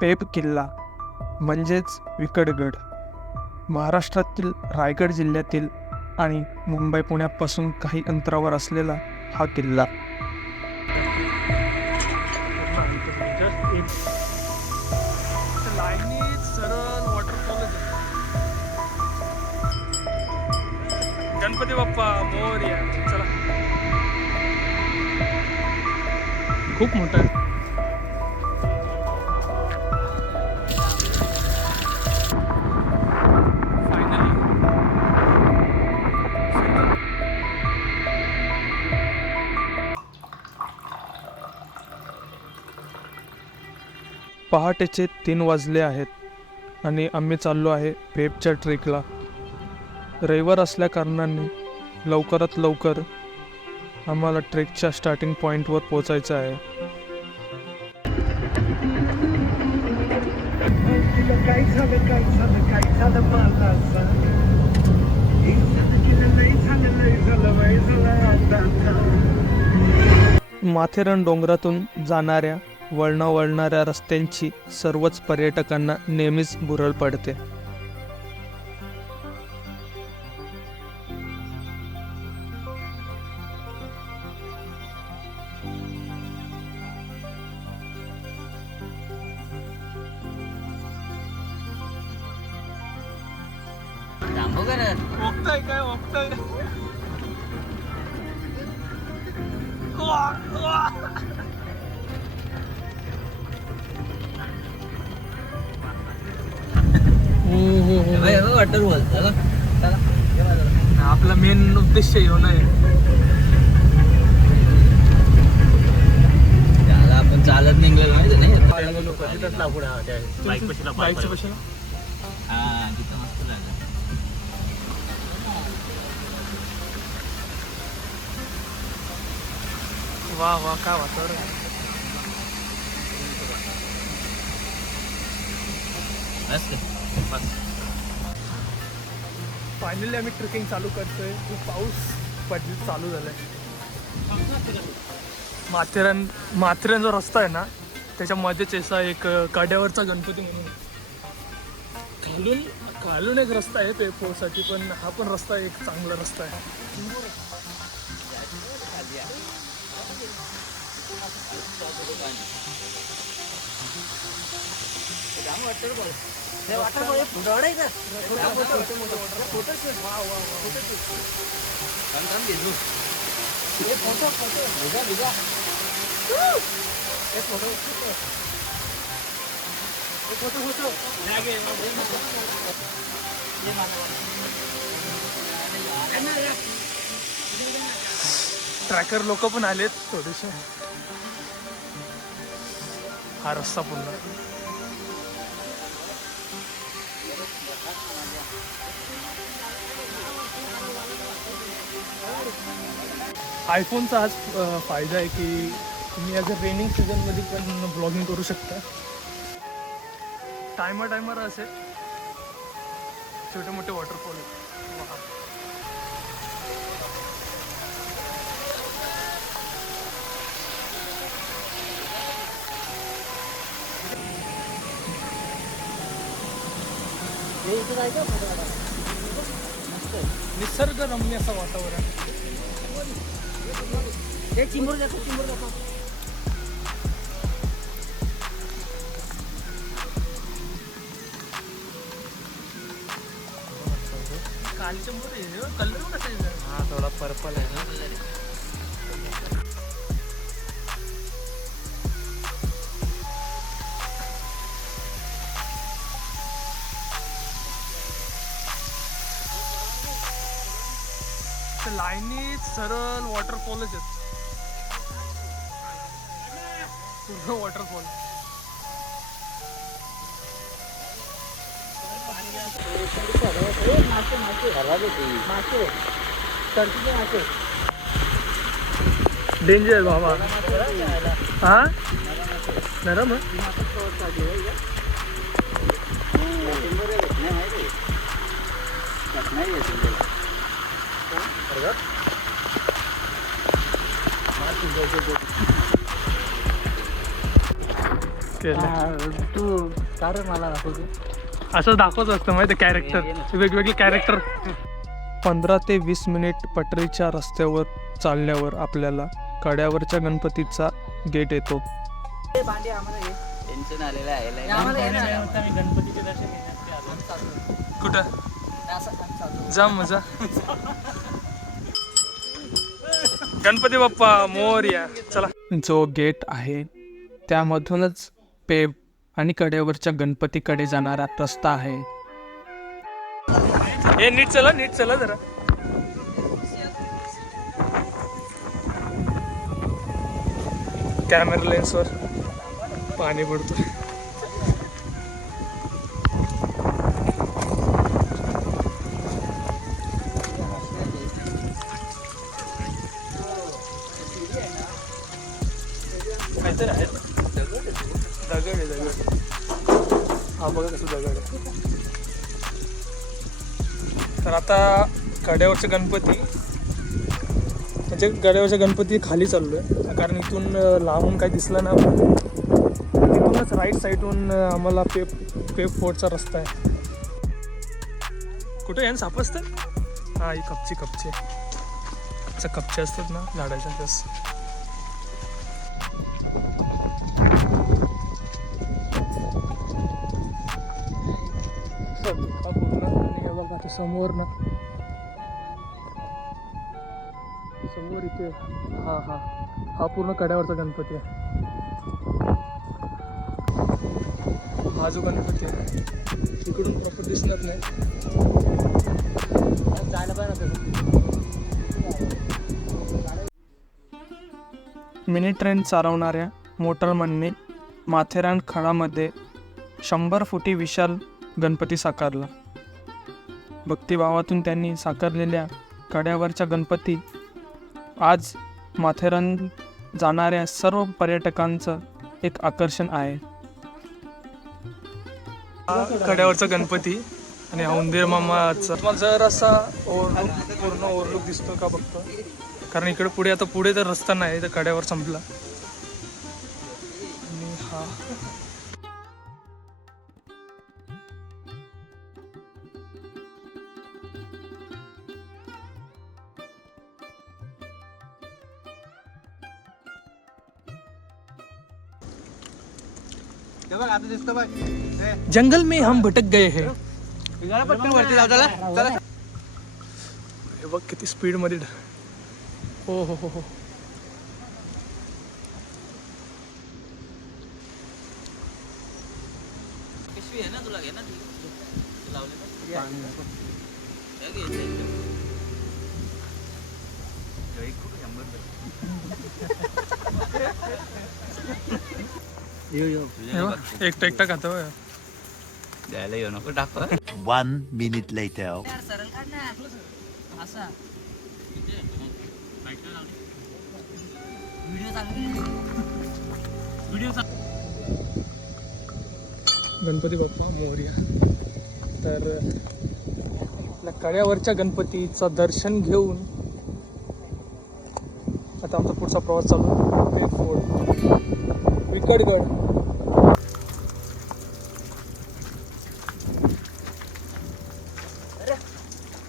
पेब किल्ला म्हणजेच विकडगड महाराष्ट्रातील रायगड जिल्ह्यातील आणि मुंबई पुण्यापासून काही अंतरावर असलेला हा किल्ला सरळ वॉटरफॉल गणपती बाप्पा मोरया. चला, खूप मोठा आहे. पहाटेचे 3 वाजले आहेत आणि आम्ही चाललो आहे पेबच्या ट्रेकला. रविवार असल्या कारणाने लवकरात लवकर आम्हाला ट्रेकच्या स्टार्टिंग पॉईंटवर पोचायचं आहे. माथेरान डोंगरातून जाणाऱ्या वळणावळणाऱ्या रस्त्यांची सर्वच पर्यटकांना नेहमीच भुरळ पडते. काय वागताय आपला मेन उद्देश येऊ नये. आपण चालत निघलेलो माहिती नाही. वा वा, काय वातावरण. फायनली आम्ही ट्रेकिंग चालू करतोय. खूप पाऊस चालू झालाय. माथेरान जो रस्ता आहे ना, त्याच्यामध्येच असा एक काड्यावरचा गणपती म्हणून खालून एक रस्ता आहे पेपोसाठी, पण हा पण रस्ता एक चांगला रस्ता आहे. ट्रॅकर लोक पण आलेत थोडेसे. हा रस्ता पुन्हा आयफोनचा हाच फायदा आहे की तुम्ही ॲज अ रेनिंग सीझनमध्ये पण ब्लॉगिंग करू शकता. टायमर असे छोटे मोठे वॉटरफॉल आहेत. निसर्गरम्य असं वातावरण. कलर कसा आहे? हा, थोडा पर्पल आहे ना. लाईनीत सरळ वॉटरफॉलच आहेत. पूर्ण वॉटरफॉल. डेंजर बाबा. हा, नरम आहे. केलं. तू कार मला दाखवतो. असं दाखवत असतं माहिती कॅरेक्टर, वेगवेगळे कॅरेक्टर. 15 ते 20 मिनिट पटरीच्या रस्त्यावर चालल्यावर आपल्याला कड्यावरच्या गणपतीचा गेट येतो. टेन्शन आलेलं आहे. गणपतीचे दर्शन घेण्यासाठी कुठं जा मजा. गणपती बाप्पा मोरया. चला. जो गेट आहे त्यामधूनच पेब आणि कड्यावरच्या गणपतीकडे जाणारा रस्ता आहे. हे नीट चला जरा. कॅमेरा लेन्सवर पाणी पडतो. काहीतरी आहे दगड आहे दगड. हा बघा कसं दगड आहे. तर आता कड्यावरचे गणपती म्हणजे गड्यावरच्या गणपती खाली चाललो आहे कारण इथून लांबून काही दिसलं ना. तिथूनच राईट साईडहून आम्हाला पेप फोर्टचा रस्ता आहे. कुठं यानं साप असतात. हा ही कपचे असं कपचे असतात ना झाडाच्या तस. समोर इथे हा पूर्ण कड्यावरचा गणपती आहे. हा जो गणपती आहे इकडून प्रॉपर दिसणार नाही. जायला पाहिजे. मिनी ट्रेन चालवणाऱ्या मोटरमनने माथेरान खळामध्ये 100 फुटी विशाल गणपती साकारला. भक्तिभावातून त्यांनी साकारलेल्या कड्यावरच्या गणपती आज माथेरान जाणाऱ्या सर्व पर्यटकांचं एक आकर्षण आहे. कड्यावरचा गणपती आणि औंधेर मामाचा तुम्हाला जर असा पूर्ण ओव्हरलुक दिसतो का बघतो कारण इकडे पुढे तर रस्ता नाही तर कड्यावर संपला. आणि हा जंगल में हम भटक गए हैं. हे बघ किती स्पीड मध्ये. हो हो हो हो. पिशवी आहे ना तुला घे ना ती लावले एकटा खातो. द्यायला येऊ नको टाक. 1 minute later. सरळ काढ ना असा व्हिडिओ गणपती बाप्पा मोरया. तर आपल्या कड्यावरच्या गणपतीचं दर्शन घेऊन आता आमचा पुढचा प्रवास चालू आहे. पेप फोर्ट, विकडगड.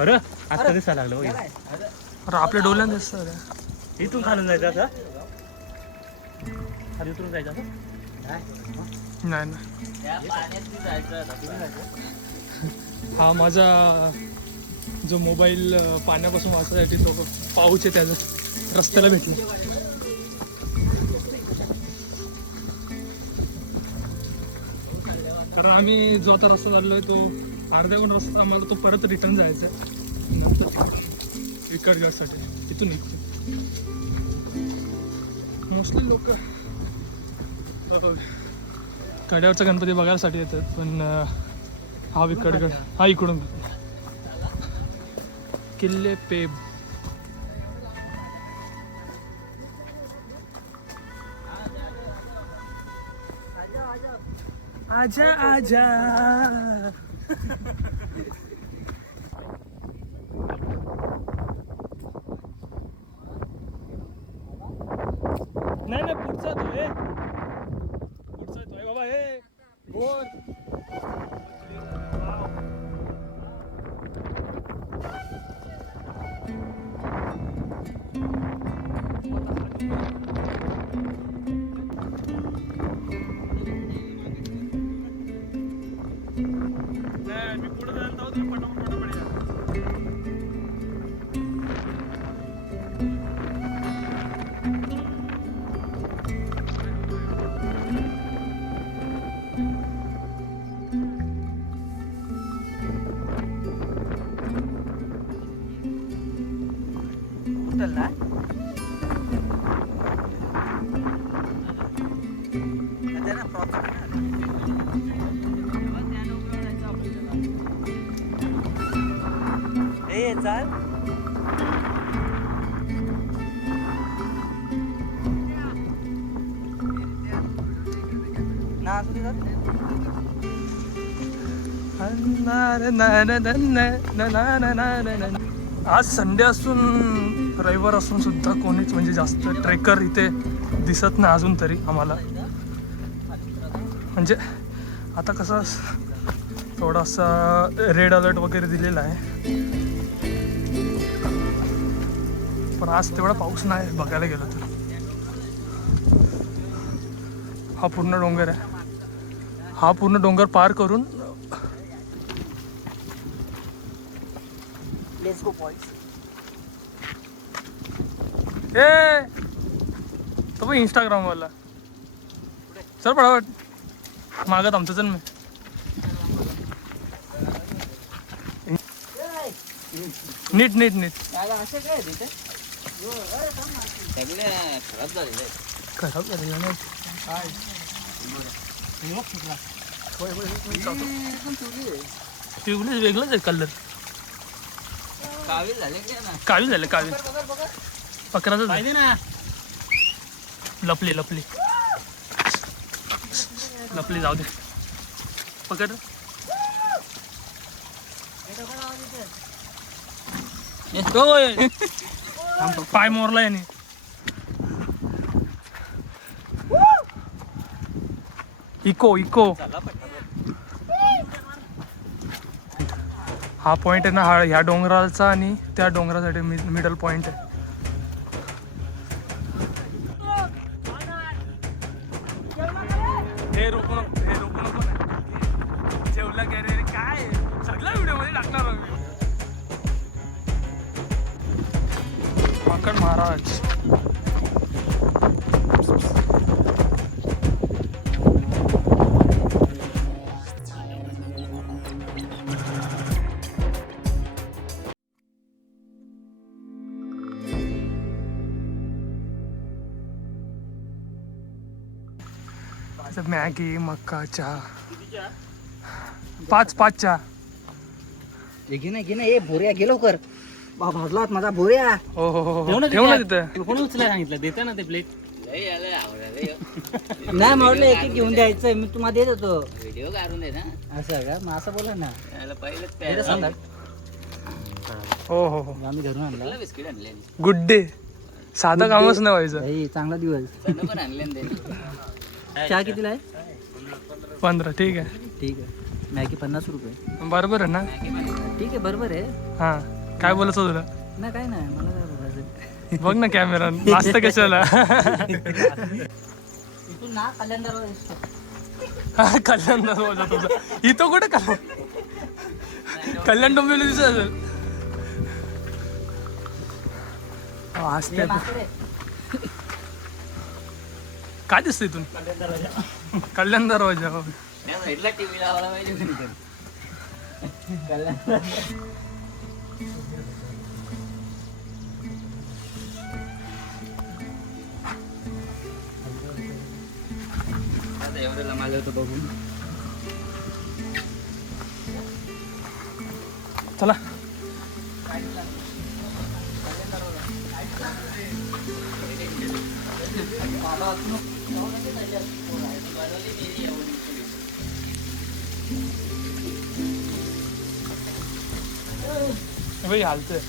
अरे आता दिसायला लागलं बघ. अरे आपल्या डोळ्यात दिसतं. इथून खालून जायचं असं खाली उतरून जायचं असं. नाही ना. जायचं. हा माझा जो मोबाईल पाण्यापासून वाचण्यासाठी तो पाऊच आहे त्याचा रस्त्याला भेटला. कारण आम्ही जो आता रस्ता चाललो आहे तो अर्ध्याहून रस्ता आम्हाला तो परत रिटर्न जायचा आहे नंतर विकडगडसाठी. तिथून निघतो. मोस्टली लोक कड्यावरचा गणपती बघायसाठी येतात पण हा विकडगड हा इकडून किल्ले पेब. आजा आजा. नाही पुढचा तो आहे. पुढचा तो आहे बाबा. ए चाल ना असू दे आज संडे असून रविवार असून सुद्धा कोणीच म्हणजे जास्त ट्रेकर इथे दिसत नाही अजून तरी आम्हाला. म्हणजे आता कसं थोडासा रेड अलर्ट वगैरे दिलेला आहे, पण आज तेवढा पाऊस नाही बघायला गेलो तर. हा पूर्ण डोंगर आहे, हा पूर्ण डोंगर पार करून ए तो पण इंस्टाग्राम वाला चल पडावट मागत आमचं चल मी. नीट नीट नीट खराब झालेलं आहे. खराब झालेलं नाही. पिवळीच वेगळंच आहे कलर. कावीळ झाले की ना. काळी झाले काळी पकडाच पाहिजे ना लपली लपली लपली जाऊ दे पकड. पाय मोरला याने. इको इको हा पॉइंट आहे ना, हा ह्या डोंगराचा आणि त्या डोंगरासाठी मिडल पॉइंट आहे. हे रोकू नको ना. जेवलं काय रे काय सगळ्या व्हिडिओ मध्ये टाकणार आम्ही. माकड महाराज मॅगी मक्का चहा 5 चहा. घे ना ए भोऱ्या गेलो कर भाजलात माझा भोऱ्या. हो हो हो ठेव ना ठेव ना तिथे. तिथं. कोणी उचलायला सांगितलं देते ना ते प्लेट. नाही म्हटलं एक घेऊन द्यायचंय मी तुम्हाला देत होतो. व्हिडिओ काढून दे ना. असं का मग असं बोला ना. याला पहिलेच हे प्यायला सांगा हो हो हो आम्ही घरून आणला. कुठलं बिस्किट आणले गुड डे. साधं कामच नाही व्हायचं. भाई चांगला दिवस. चणं पण आणले ना त्यांनी. चहा कितीला आहे? 15 ठीक आहे. ठीक आहे मॅगी 50 रुपये. बरोबर आहे ना. ठीक आहे बरोबर आहे. हा काय बोलायचं तुला. नाही काय नाही मला काय बोलायचं. बघ ना कॅमेरा नाचतं कशाला. इथून ना कल्याणदार हा कल्याण दरवाजा तुझा इथं कुठे कल्याण डोंबिवली दिसत असेल. असते काय दिसतं इथून कल्याण दरवाजा. त्या साईडला टीव्ही लावायला पाहिजे कोणीतरी. आता एवढं लमालं होतं बघून. चला भाई हालतंय.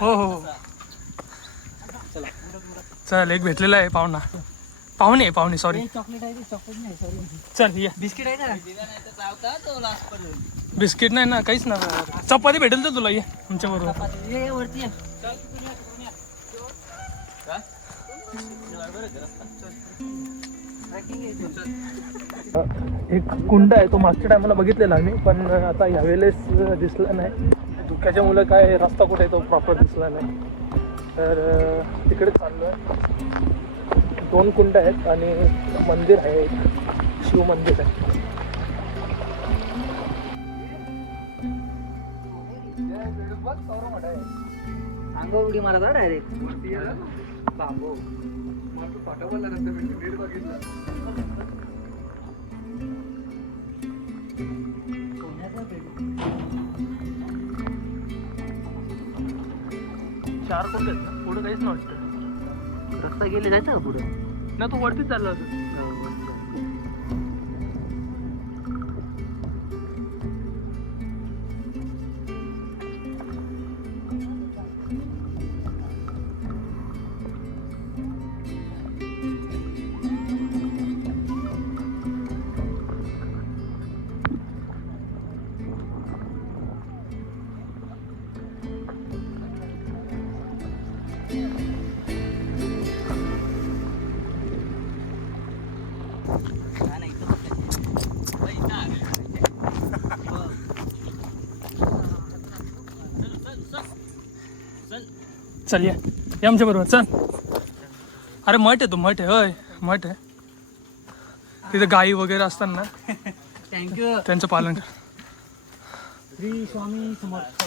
हो हो हो. चल एक भेटलेला आहे पाहुणा. पाहुणे सॉरी. चॉकलेट आहे चॉकलेट नाही सॉरी. चल ये. बिस्किट आहे का? बिस्किट नाही ना काहीच ना. चपाती भेटेल तर तुला ये आमच्या बरोबर. ये वरती ये. एक कुंड आहे तो मागच्या टायमाला बघितलेला आम्ही पण आता यावेळेस दिसला नाही. धुक्याच्या मुलं काय रस्ता कुठे आहे तो प्रॉपर दिसला नाही. तर तिकडे चाललो आहे. 2 कुंड आहेत आणि मंदिर आहे एक शिव मंदिर आहे. अंगावर उडी मारा डायरेक्ट. बाबो चार कुंड आहेत ना पुढं काहीच नव्हतं. रस्ता गेले जायचं का पुढे? ना तू वरतीच चालला होता. चल ये आमच्या बरोबर चल. अरे मठ आहे तो मठ आहे. होय मठ आहे. तिथे गायी वगैरे असतात ना थँक्यू. त्यांचं पालन कर. श्री स्वामी समर्थ.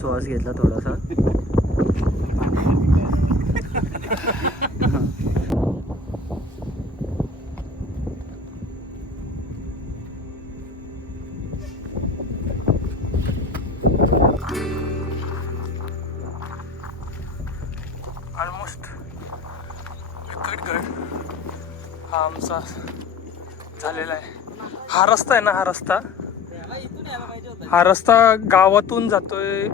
श्वास घेतला थोडासा. ऑलमोस्ट गड हा आमचा झालेला आहे. हा रस्ता आहे ना हा रस्ता गावातून जातोय.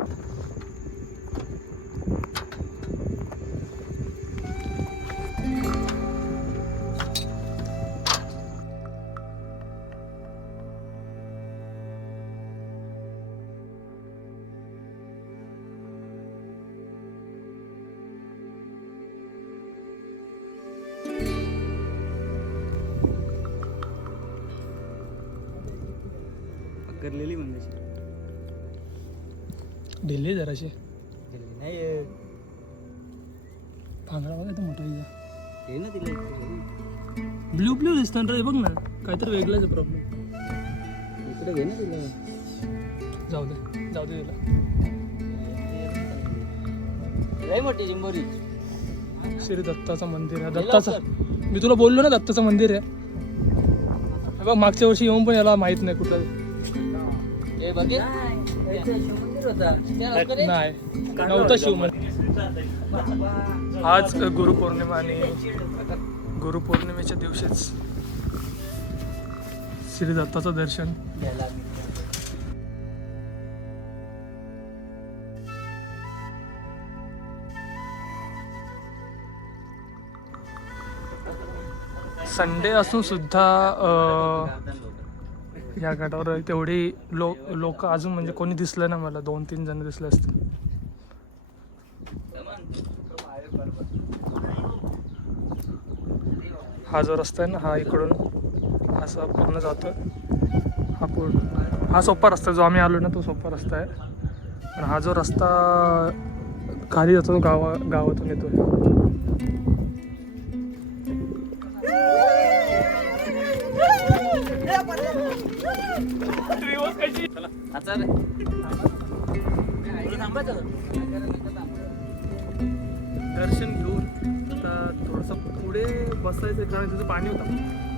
करलेली म्हणजे ढिल्ली जराशी नाही भांगडा बघा मोठा हे ना तिला ब्ल्यू दिसतं रे. बघ ना काहीतरी वेगळाच आहे प्रॉब्लेम. इकडे घे ना तिला. जाऊ दे तिला. लय मोठी चिंबोरी. श्री दत्ताचं मंदिर आहे. मी तुला बोललो ना दत्ताचं मंदिर आहे. हे बघ मागच्या वर्षी येऊन पण याला माहित नाही कुठलं. नाही नव्हतं शिव मंदिर. आज गुरुपौर्णिमा आणि गुरुपौर्णिमेच्या दिवशीच श्री दत्ताचं दर्शन. संडे असून सुद्धा या घाटावर तेवढी लोक अजून म्हणजे कोणी दिसलं ना मला. 2-3 जण दिसले असतील. हा जो रस्ता आहे ना हा इकडून असा पूर्ण जातो. हा सोपा रस्ता जो आम्ही आलो ना तो सोपा रस्ता आहे. पण हा जो रस्ता खाली जातो तो गावातून येतो. दर्शन घेऊन आता थोडंसं पुढे बसायचं कारण तिथं पाणी होतं.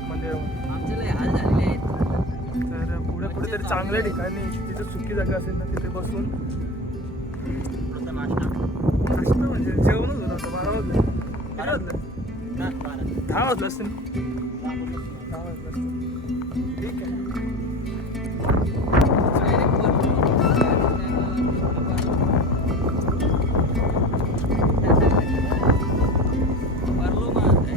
मंदिरामध्ये. आमचे लय हाल झालेले आहेत. तर पुढे कुठेतरी चांगल्या ठिकाणी जिथे सुकी जागा असेल ना तिथे बसून आता नाश्ता नाश्ता म्हणजे जेवणच होतं आता 12 वाजले. किती वाजले? 10 वाजले असतील. 10 वाजले असतील. ठीक आहे. भरलो मग हळूच आहे.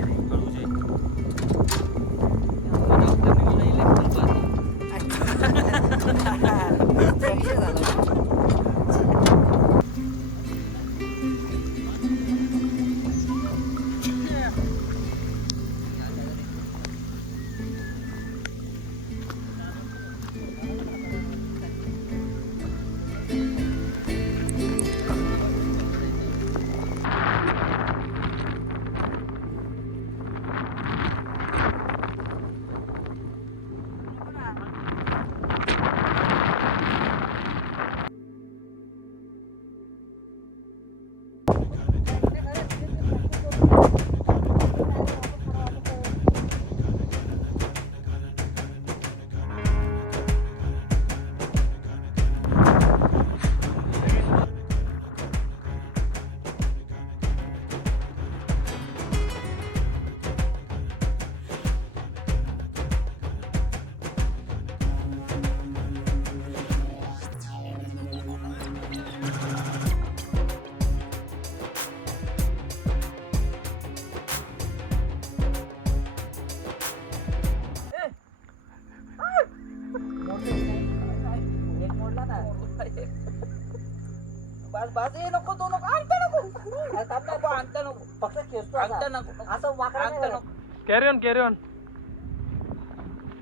डॉक्टरने मला इलेक्ट्रिक बस ये नको तो नको आणता नको आणता नको फक्त खेळतो आणता नको असं वाकडा आणता नको. कॅरी ऑन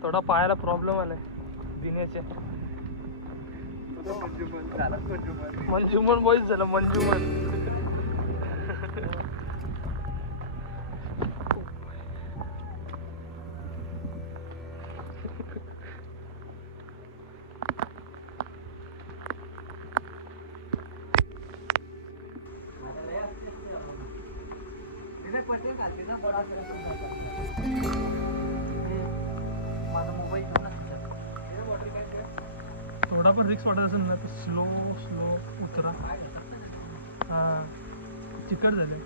थोडा पायाला प्रॉब्लेम आलाय बिन्याचे. मंजुमन बॉईज झालं मंजुमन. थोडा पण रिक्स वाटत असेल ना तर स्लो उतरा. हा चिकट झाले.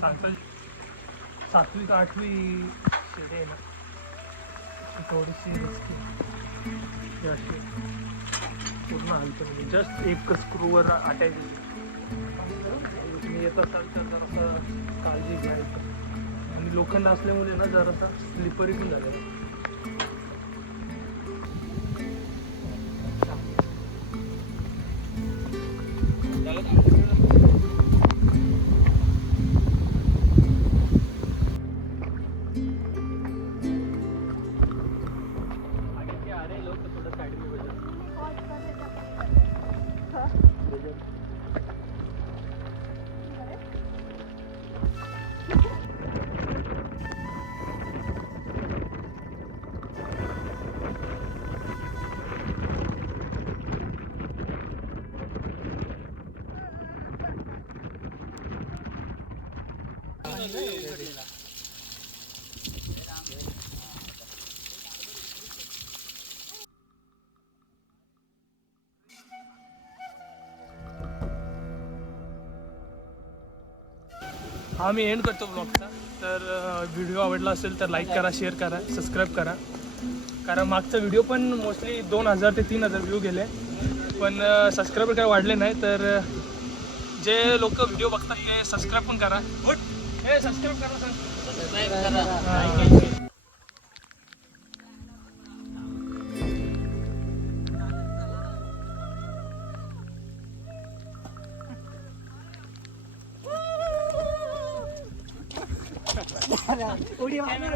सांगता 7वी का 8वी शेडी आहे ना थोडीशी रिस्की अशी पूर्ण हलतं म्हणजे जस्ट एक स्क्रूवर अटॅच. तुम्ही येत असाल तर जरासं काळजी घ्यायचं. आणि लोखंड असल्यामुळे ना जरासा स्लिपरी पण झालेला. हा मी एंड करतो ब्लॉगचा. तर व्हिडिओ आवडला असेल तर लाईक करा, शेअर करा, सबस्क्राईब करा. कारण मागचा व्हिडिओ पण मोस्टली 2000 ते 3000 व्ह्यू गेले पण सबस्क्रायबर काय वाढले नाही. तर जे लोक व्हिडिओ बघतात ते सबस्क्राईब पण करा. हे सबस्क्राईब करा सांग. उडी मारणार.